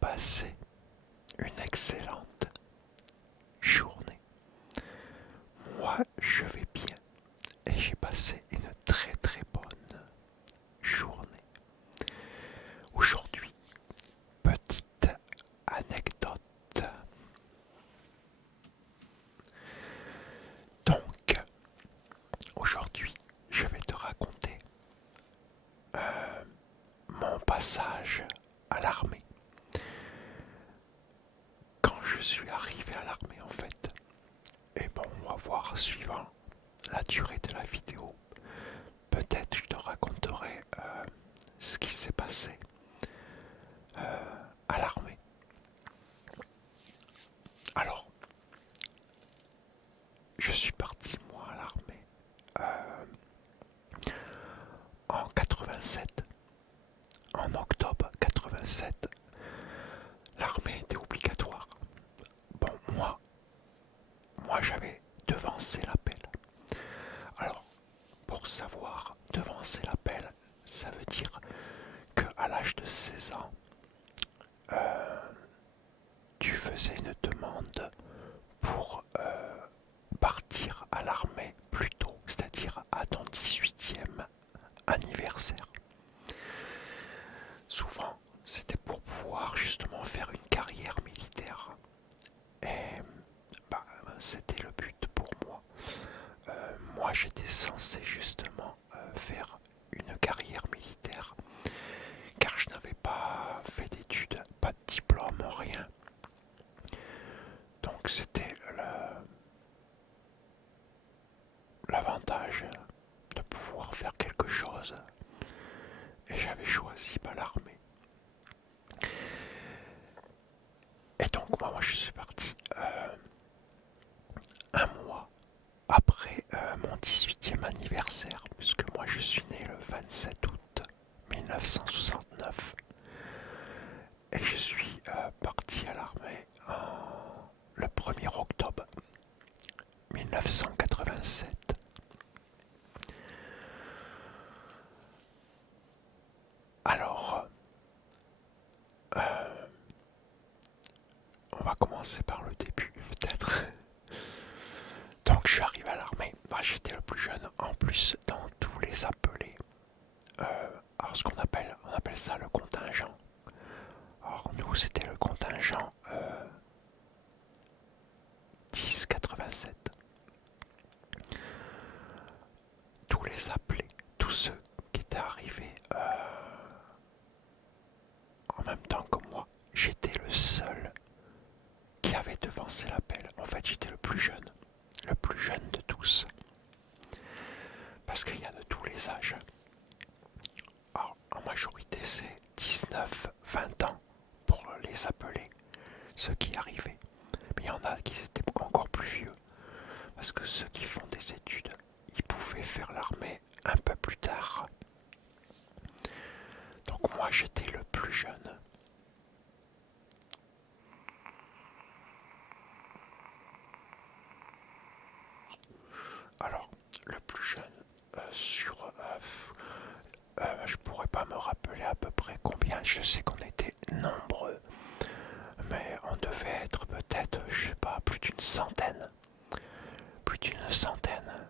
passé une excellente journée. Moi, je vais bien et j'ai passé une très très bonne journée. Aujourd'hui, petite anecdote. Donc, aujourd'hui, je vais te raconter mon passage à l'armée. Quand je suis arrivé à l'armée en fait. Et bon, on va voir suivant la durée de la vidéo. Peut-être je te raconterai ce qui s'est passé à l'armée. Alors, je suis parti moi à l'armée en 87. En octobre 87, l'armée était obligatoire. Bon, moi j'avais devancé l'appel. Alors, pour savoir devancer l'appel, ça veut dire qu'à l'âge de 16 ans, tu faisais une demande pour partir à l'armée plus tôt, c'est-à-dire à ton 18e anniversaire. Souvent, c'était pour pouvoir justement faire une carrière militaire. Et bah, c'était le but pour moi. Moi, j'étais censé justement faire une carrière militaire, car je n'avais pas fait d'études, pas de diplôme, rien. Donc c'était l'avantage de pouvoir faire quelque chose. Et j'avais choisi l'armée. Et donc moi je suis parti un mois après mon 18e anniversaire, puisque moi je suis né le 27 août 1969. Et je suis parti à l'armée le 1er octobre 1987. Alors, on va commencer par le début peut-être. Donc je suis arrivé à l'armée, j'étais le plus jeune en plus dans tous les appelés. Alors ce on appelle ça le contingent. Alors nous c'était le contingent 1087. Tous les appelés, tous ceux qui étaient arrivés en même temps que moi, j'étais le seul qui avait devancé l'appel. En fait j'étais le plus jeune de tous. Parce qu'il y a de tous les âges. Alors, en majorité, c'est 19-20 ans pour les appeler, ceux qui arrivaient. Mais il y en a qui étaient encore plus vieux. Parce que ceux qui font des études, ils pouvaient faire l'armée un peu plus tard. Donc moi, j'étais le plus jeune. Alors, le plus jeune je pourrais pas me rappeler à peu près combien. Je sais qu'on était nombreux. Mais on devait être peut-être, je sais pas, plus d'une centaine. Plus d'une centaine.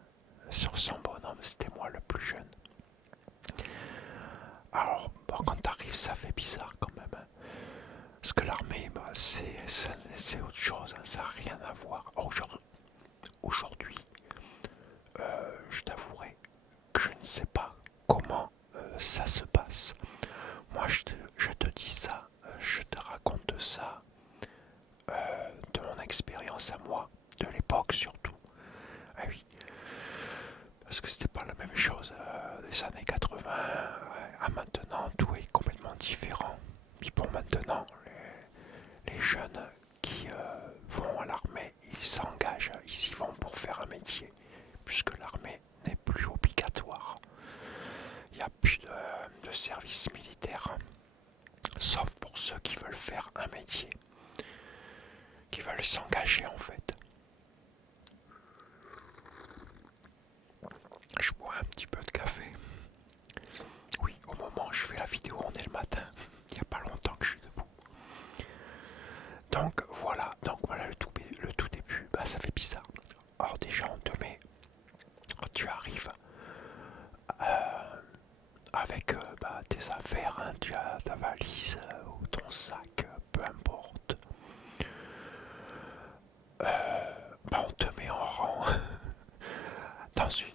Sur 100 bonhommes, c'était moi le plus jeune. Alors, bon, quand t'arrives, ça fait bizarre quand même. Hein. Parce que l'armée, c'est autre chose, hein, ça n'a rien à voir. Aujourd'hui, je t'avouerai que je ne sais pas comment ça se passe. Moi, je te dis ça, je te raconte ça de mon expérience à moi, de l'époque surtout. Ah oui, parce que c'était pas la même chose des années 80 à maintenant, tout est complètement différent. Puis bon, maintenant, les jeunes qui vont à l'armée, ils s'engagent, ils y vont pour faire un métier, puisque l'armée n'est plus obligatoire. Il n'y a plus de service militaire, sauf pour ceux qui veulent faire un métier, qui veulent s'engager en fait. Je bois un petit peu de café. Oui, au moment où je fais la vidéo, on est le matin. Il n'y a pas longtemps que je suis debout. valise ou ton sac, peu importe. On te met en rang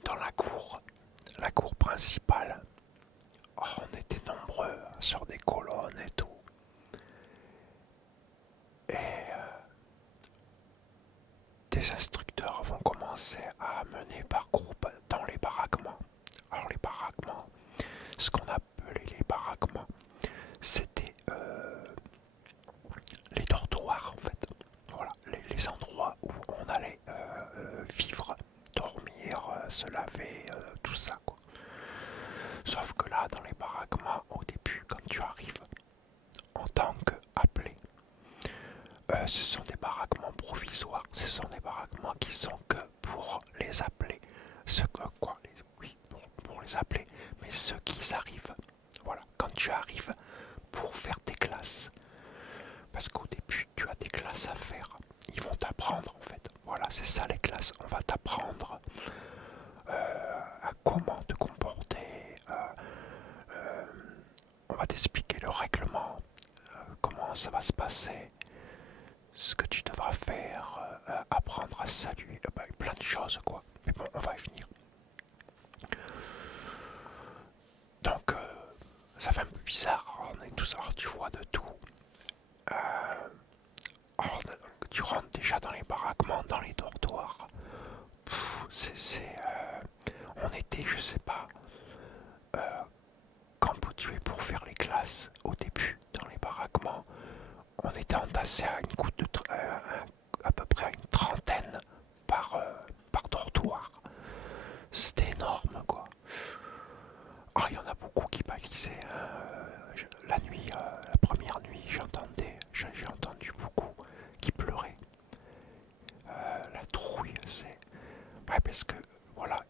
dans la cour principale. Oh, on était nombreux sur des colonnes et tout. Et des instructeurs vont commencer à mener par groupe dans les baraquements. Alors les baraquements, ce qu'on appelait les baraquements, c'était les dortoirs en fait. Voilà, les endroits où on allait vivre, dormir, se laver, tout ça quoi. Sauf que là, dans les baraquements, au début, quand tu arrives en tant qu'appelé, ce sont des baraquements provisoires. Ce sont des baraquements qui sont que pour les appelés. Oui, pour les appeler, mais ceux qui arrivent. Voilà, quand tu arrives pour faire tes classes. Parce qu'au début, tu as des classes à faire. Ils vont t'apprendre en fait. Voilà, c'est ça les classes. On va t'apprendre à comment te comporter. On va t'expliquer le règlement, comment ça va se passer, ce que tu devras faire, apprendre à saluer, plein de choses quoi. Mais bon, on va y venir. Donc, ça fait un peu bizarre, on est tous, alors tu vois de tout. Alors, tu rentres déjà dans les baraquements, dans les dortoirs. On était, je sais pas, quand tu es pour faire les classes au début dans les baraquements, on était entassés à une goutte à peu près à une trentaine par dortoir. C'était énorme quoi. Ah, il y en a beaucoup qui balisaient. La nuit, la première nuit, j'ai entendu beaucoup qui pleuraient. La trouille, c'est. Ouais, parce que voilà,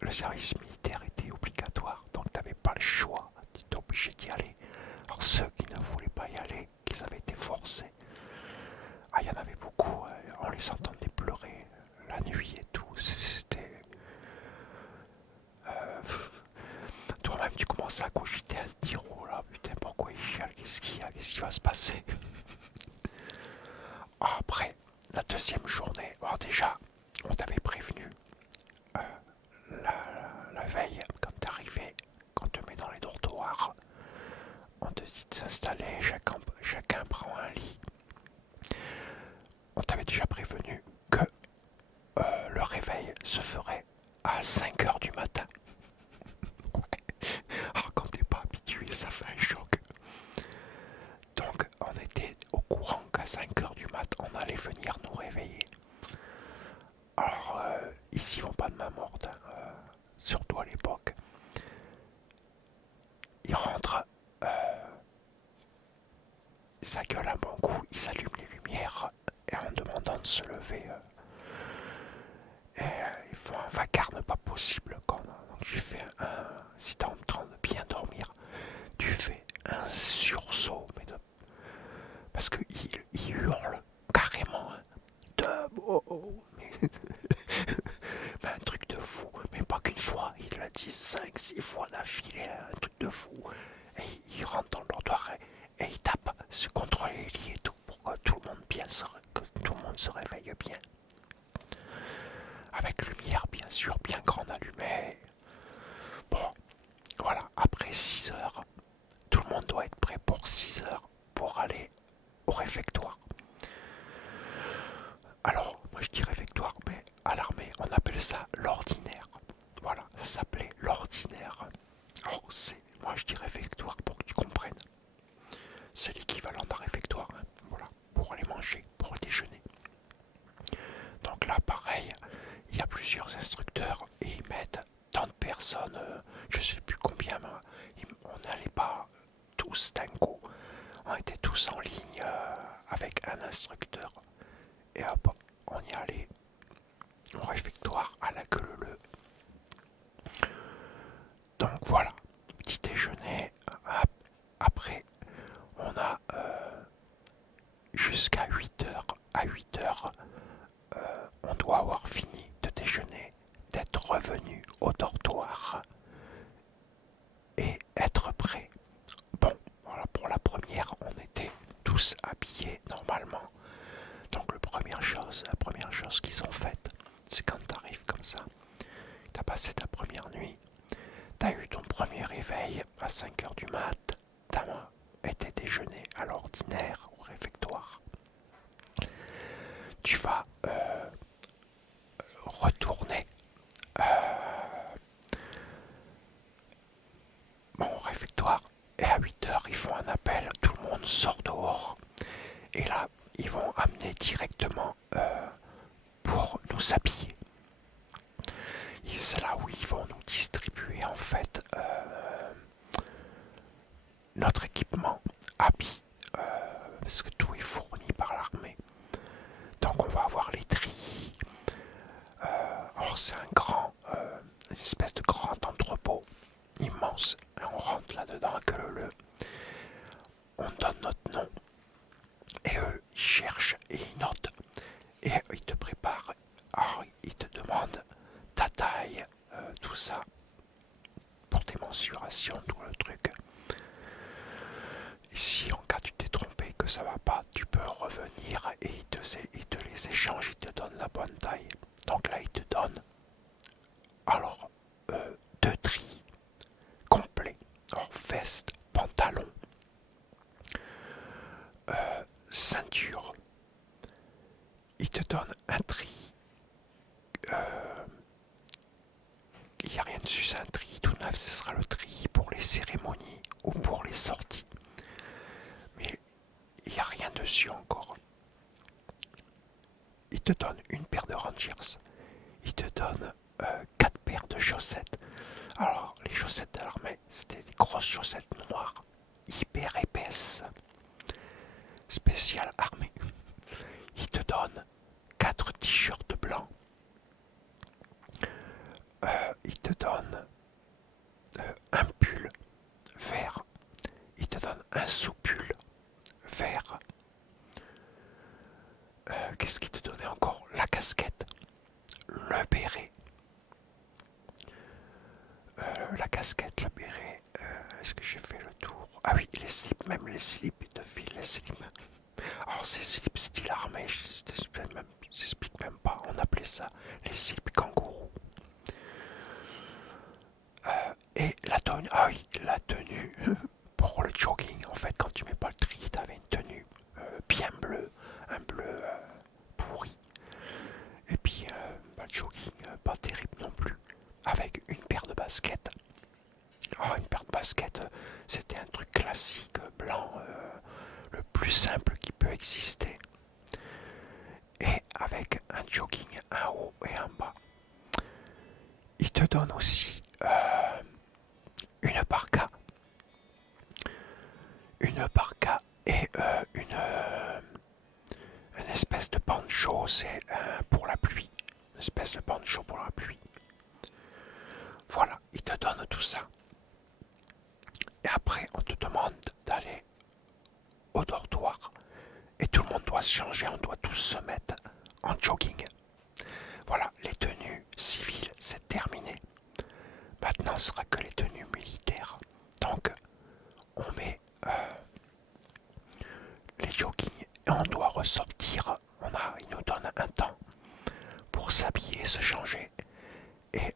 le service militaire était obligatoire, donc t'avais pas le choix, tu étais obligé d'y aller. Alors ceux qui ne voulaient pas y aller, qu'ils avaient été forcés, il y en avait beaucoup, on les entendait pleurer la nuit et tout, c'était... Toi-même tu commençais à cogiter, à te dire, oh là putain pourquoi il chiale, qu'est-ce qu'il y a, qu'est-ce qui va se passer. Après, la deuxième journée, alors déjà, on t'avait prévenu la veille, quand t'es arrivé, quand on te met dans les dortoirs, on te dit de s'installer, chacun prend un lit. On t'avait déjà prévenu que le réveil se ferait à 5 heures du matin. Ouais. Alors quand t'es pas habitué, ça fait un choc. Donc on était au courant qu'à 5 heures du mat, on allait venir nous réveiller. Alors ils y vont pas de main morte, hein, surtout à l'époque. Ils rentrent, ça gueule un bon coup, ils allument les lumières et en demandant de se lever. Ils font un vacarme pas possible. Donc tu fais si t'es en train de bien dormir, tu fais un sursaut, parce qu'ils hurlent carrément. Hein, debout, mais un truc de fou, mais pas qu'une fois, ils le disent 5-6 fois d'affilée, un truc de fou. Et ils rentrent dans le dortoir et ils tapent contre les lits et tout pour que tout le monde se réveille bien. Avec lumière bien sûr, bien grande allumée. Bon, voilà, après 6 heures, tout le monde doit être prêt pour 6 heures pour aller au réfectoire. Alors, moi je dis réfectoire, mais à l'armée on appelle ça l'ordinaire. Voilà, ça s'appelait l'ordinaire. Alors moi je dis réfectoire pour que tu comprennes. C'est l'équivalent d'un réfectoire, hein, voilà, pour aller manger, pour déjeuner. Donc là pareil, il y a plusieurs instructeurs et ils mettent tant de personnes, je sais plus combien, mais on n'allait pas tous d'un coup. On était tous en ligne avec un instructeur. Et hop, on y allait au réfectoire à la queue leu. Donc voilà, petit déjeuner. Après, on a jusqu'à 8 heures. À 8 heures, on doit avoir fini de déjeuner, d'être revenu au dortoir et être prêt choses qu'ils ont faites. C'est quand t'arrives comme ça, t'as passé ta première nuit, t'as eu ton premier réveil à 5 heures du mat, t'as été déjeuner à l'ordinaire au réfectoire. Tu vas retourner au réfectoire et à 8 heures ils font un appel, tout le monde sort dehors et là ils vont amener directement pour nous habiller. Et c'est là où ils vont nous distribuer en fait notre équipement, habits, parce que tout est fourni par l'armée. Donc on va avoir les tris. Alors c'est une espèce de grand entrepôt immense. Et on rentre là-dedans on donne notre nom. Et eux, ils cherchent et ils notent. Et ils te préparent. Alors ils te demandent ta taille, tout ça. Pour tes mensurations, tout le truc. Et si en cas tu t'es trompé, que ça va pas, tu peux revenir et ils te les échangent, ils te donnent la bonne taille. Donc là, ils te donnent alors 2 tris complets, alors veste, pantalon, ceinture. Ils te donnent un tri. Il n'y a rien dessus, c'est un tri tout neuf, ce sera le tri pour les cérémonies ou pour les sorties. Mais il n'y a rien dessus encore. Il te donne une paire de Rangers. Il te donne 4 paires de chaussettes. Alors, les chaussettes de l'armée, c'était des grosses chaussettes noires, hyper épaisses, spéciales armée. Il te donne 4 t-shirts blancs. Il te donne un pull vert. Il te donne un sous-pull vert. Qu'est-ce qu'il te donnait encore? La casquette, le béret. La casquette, le béret. Est-ce que j'ai fait le tour? Ah oui, les slips, même les slips, ils te filent les slips. Alors ces slips style armée, j'explique même pas, on appelait ça les slips kangourous. Et la tenue, ah oui, la tenue pour le jogging, en fait, quand tu mets pas le tri, t'avais une tenue bien bleue, un bleu pourri. Et puis, le jogging, pas terrible non plus, avec une paire de baskets. Oh, une paire de baskets, c'était un truc classique, blanc, le plus simple qui peut exister. Et avec un jogging, un haut et un bas. Il te donne aussi une parka. Une parka et une espèce de poncho, c'est pour la pluie. Une espèce de poncho pour la pluie. Voilà, il te donne tout ça. Et après, on te demande d'aller au dortoir. Et tout le monde doit se changer, on doit tous se mettre en jogging. Voilà, les tenues civiles, c'est terminé. Maintenant, ce sera que les tenues militaires. Donc, on met les joggings et on doit ressortir. Il nous donne un temps pour s'habiller, se changer. Et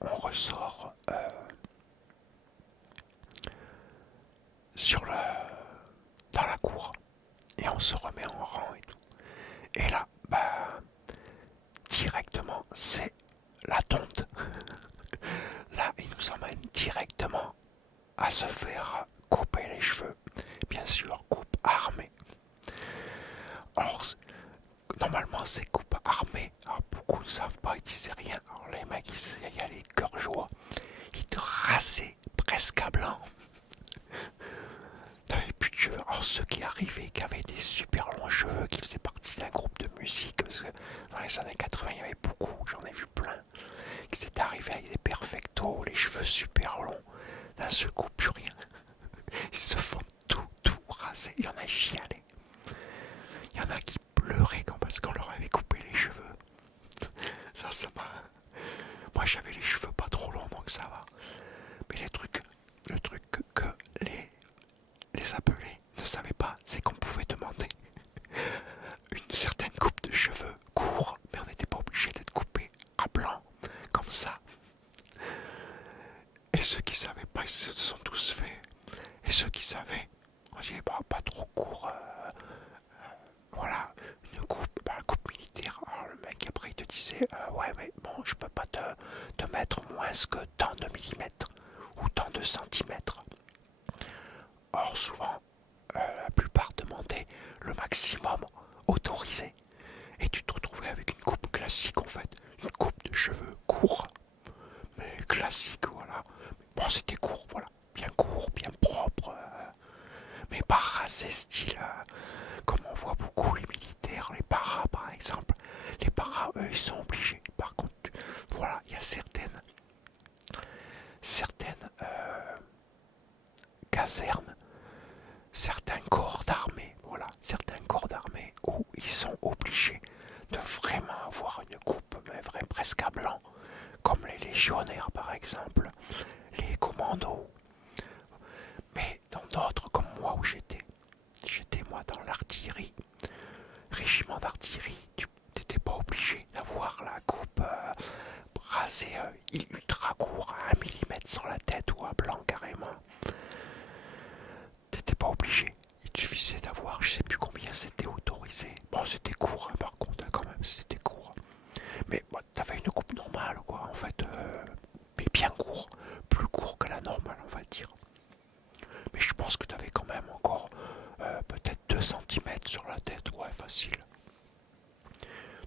on ressort dans la cour. Et on se remet en rang et tout. Et là, directement, c'est la tonte. Là, il nous emmène directement à se faire couper les cheveux. Bien sûr, coupe armée. Alors, normalement, c'est coupe armée. Alors, beaucoup ne savent pas, ils disaient rien. Alors, les mecs, il y a les cœurs joie. Ils te rasaient presque à blanc. T'avais plus de cheveux. Alors, ceux qui arrivaient, qui avaient des super longs cheveux, qui faisaient partie d'un groupe de musique, parce que dans les années 80, il y avait beaucoup, j'en ai vu plein, qui s'étaient arrivés avec des perfectos, les cheveux super longs. D'un seul coup, plus rien. Ils se font tout raser. Il y en a chialé. Il y en a qui pleuraient parce qu'on leur avait coupé les cheveux. Ça m'a... Moi, j'avais les cheveux pas trop longs, donc ça va. Mais le truc que les appelés ne savaient pas, c'est qu'on pouvait demander une certaine coupe de cheveux courts, mais on fait. On dit, bah, pas trop court. Voilà, une coupe, bah, la coupe militaire. Alors le mec après il te disait, ouais mais bon, je peux pas te mettre moins que tant de millimètres ou tant de centimètres. Or souvent, la plupart demandaient le maximum autorisé. Et tu te retrouvais avec une coupe classique en fait, une coupe de cheveux courts, mais classique, voilà. Bon, c'était court, voilà, bien court, bien propre, mais pas rasé style, comme on voit beaucoup les militaires, les paras par exemple. Les paras, eux, ils sont obligés. Par contre, voilà, il y a certaines casernes, certains corps d'armée, voilà, certains corps d'armée où ils sont obligés de vraiment avoir une coupe, mais vraiment presque à blanc, comme les légionnaires par exemple, les commandos. Mais dans d'autres comme moi où j'étais moi dans l'artillerie, régiment d'artillerie, tu n'étais pas obligé d'avoir la coupe rasée ultra court à 1 mm sur la tête ou à blanc carrément. T'étais pas obligé. Il suffisait d'avoir, je sais plus combien c'était autorisé. Bon, c'était court, hein, par contre, quand même, c'était court. Mais bon, t'avais une coupe normale, quoi, en fait, mais bien court, plus court que la normale, on va dire. Mais je pense que t'avais quand même encore peut-être 2 cm sur la tête, ouais, facile.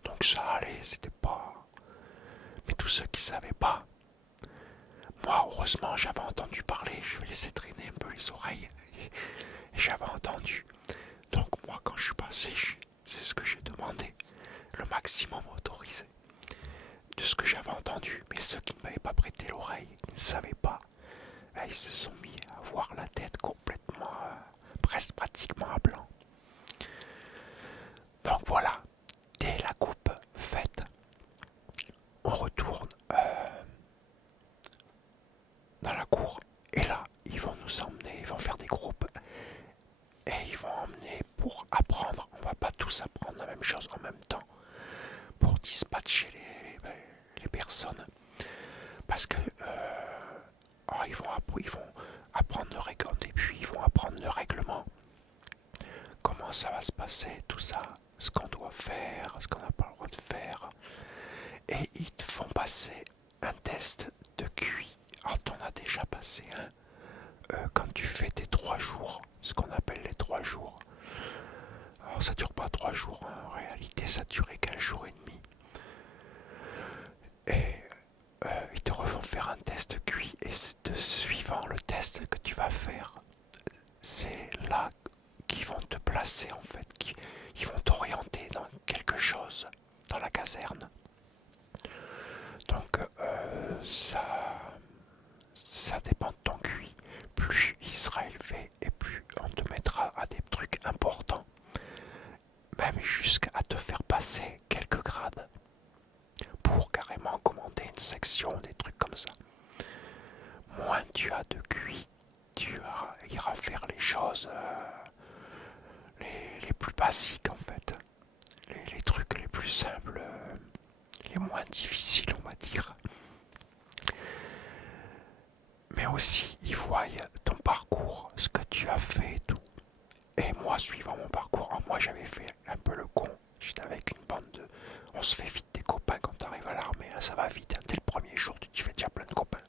Donc ça allait, c'était pas. Mais tous ceux qui savaient pas, moi, heureusement, j'avais entendu parler, je vais laisser traîner un peu les oreilles. Et j'avais entendu. Donc moi, quand je suis passé, c'est ce que j'ai demandé, le maximum autorisé. De ce que j'avais entendu, mais ceux qui ne m'avaient pas prêté l'oreille, qui ne savaient pas, ils se sont mis à voir la tête complètement, presque pratiquement à blanc. Donc voilà, dès la coupe faite, on retourne dans la cour. Et là, ils vont nous emmener, ils vont faire des groupes. Et ils vont emmener pour apprendre. On va pas tous apprendre la même chose en même temps. Pour dispatcher les personnes. Parce que ils vont apprendre le règlement. Et puis ils vont apprendre le règlement. Comment ça va se passer, tout ça. Ce qu'on doit faire, ce qu'on n'a pas le droit de faire. Et ils te font passer un test de QI. Alors t'en as déjà passé un quand tu fais tes 3 jours, ce qu'on appelle les 3 jours. Alors ça dure pas 3 jours, hein. En réalité ça durait qu'un jour et demi. Et ils te refont faire un test QI et suivant le test que tu vas faire, c'est là qu'ils vont te placer en fait, ils vont t'orienter dans quelque chose, dans la caserne. Donc ça dépend de ton QI. Plus il sera élevé et plus on te mettra à des trucs importants. Même jusqu'à te faire passer quelques grades. Pour carrément commander une section, des trucs comme ça. Moins tu as de QI, tu iras faire les choses les plus basiques en fait. Les trucs les plus simples, les moins difficiles on va dire. Mais aussi ils voient ton parcours, ce que tu as fait et tout. Et moi suivant mon parcours, moi j'avais fait un peu le con. J'étais avec une bande de... On se fait vite des copains quand t'arrives à l'armée, hein, ça va vite. Hein. Dès le premier jour tu te fais déjà plein de copains.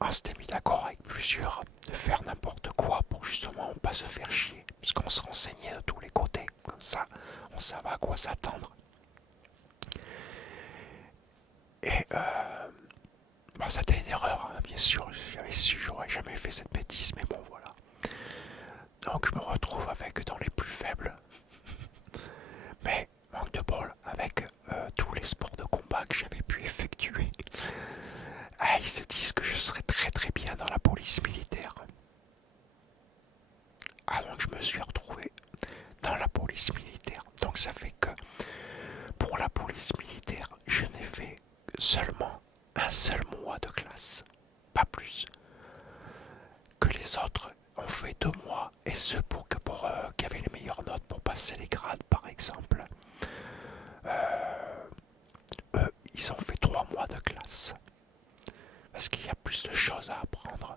On s'était mis d'accord avec plusieurs de faire n'importe quoi pour justement pas se faire chier. Parce qu'on se renseignait de tous les côtés. Comme ça, on savait à quoi s'attendre. Et c'était une erreur, hein, bien sûr. J'avais su, j'aurais jamais fait cette bêtise, mais bon, voilà. Donc je me retrouve avec dans les plus faibles. Mais manque de bol avec tous les sports de combat que j'avais pu effectuer. Ils se disent que je serais très très bien dans la police militaire. Donc je me suis retrouvé dans la police militaire. Donc ça fait que pour la police militaire, je n'ai fait seulement un seul mois de classe. Pas plus. Que les autres ont fait 2 mois. Et ceux qui avaient les meilleures notes pour passer les grades par exemple. Eux, ils ont fait 3 mois de classe. Parce qu'il y a plus de choses à apprendre.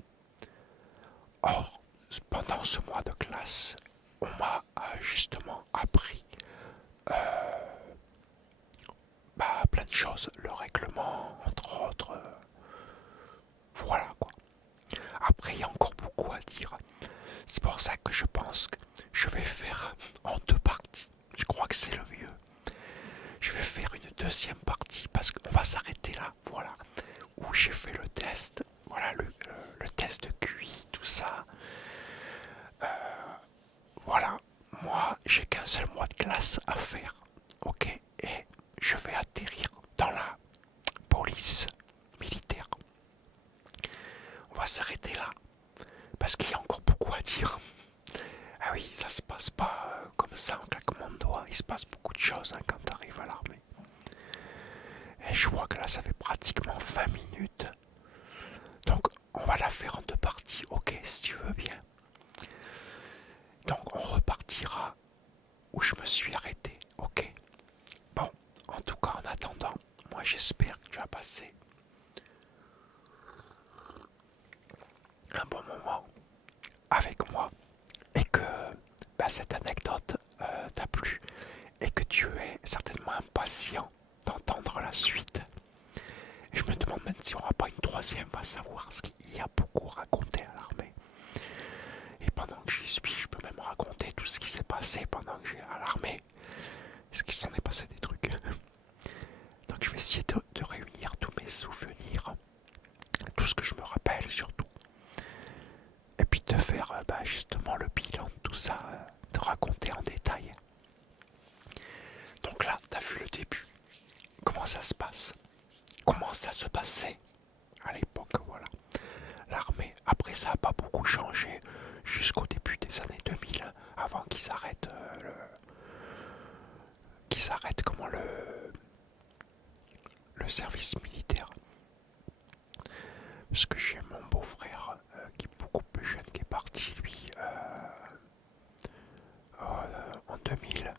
Or, pendant ce mois de classe, on m'a justement appris plein de choses, le règlement, entre autres. Voilà quoi. Après, il y a encore beaucoup à dire. C'est pour ça que je pense que je vais faire en deux parties. Je crois que c'est le mieux. Je vais faire une deuxième partie parce qu'on va s'arrêter là. Voilà. Où j'ai fait le test. Voilà, le test de QI, tout ça. Voilà. Moi, j'ai qu'un seul mois de classe à faire. Ok. Et je vais atterrir dans la police militaire. On va s'arrêter là. Parce qu'il y a encore beaucoup à dire. Ah oui, ça se passe pas comme ça en claquement de doigts. Il se passe beaucoup de choses quand tu arrives à l'armée. Et je vois que là, ça fait pratiquement 20 minutes. Donc, on va la faire en deux parties, ok, si tu veux bien. Donc, on repartira où je me suis arrêté, ok. Bon, en tout cas, en attendant, moi j'espère que tu as passé un bon moment avec moi et que cette anecdote t'a plu et que tu es certainement impatient d'entendre la suite. Et je me demande même s'il n'y aura pas une troisième, à savoir ce qu'il y a beaucoup raconté à l'armée. Et pendant que j'y suis, je peux même raconter tout ce qui s'est passé pendant que j'ai à l'armée. Est-ce qu'il s'en est passé des trucs? Donc je vais essayer de réunir tous mes souvenirs, tout ce que je me rappelle surtout. Et puis de faire justement le bilan de tout ça, de raconter en détail. Donc là, t'as vu le début. Comment ça se passe? Comment ça se passait à l'époque, voilà. L'armée, après ça n'a pas beaucoup changé jusqu'au début des années 2000, avant qu'ils s'arrêtent comment le service militaire. Parce que j'ai mon beau-frère qui est beaucoup plus jeune, qui est parti lui en 2000.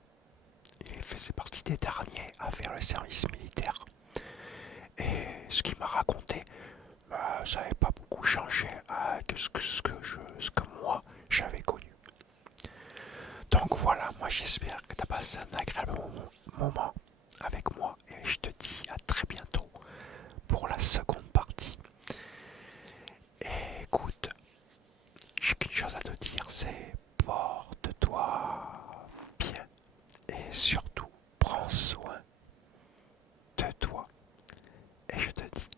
Il faisait partie des derniers à faire le service militaire. Et ce qu'il m'a raconté, ça n'avait pas beaucoup changé que ce que moi j'avais connu. Donc voilà, moi j'espère que tu as passé un agréable moment avec moi et je te dis à très bientôt pour la seconde partie. Et écoute, j'ai qu'une chose à te dire, c'est porte-toi bien et surtout prends soin de toi. Et je te dis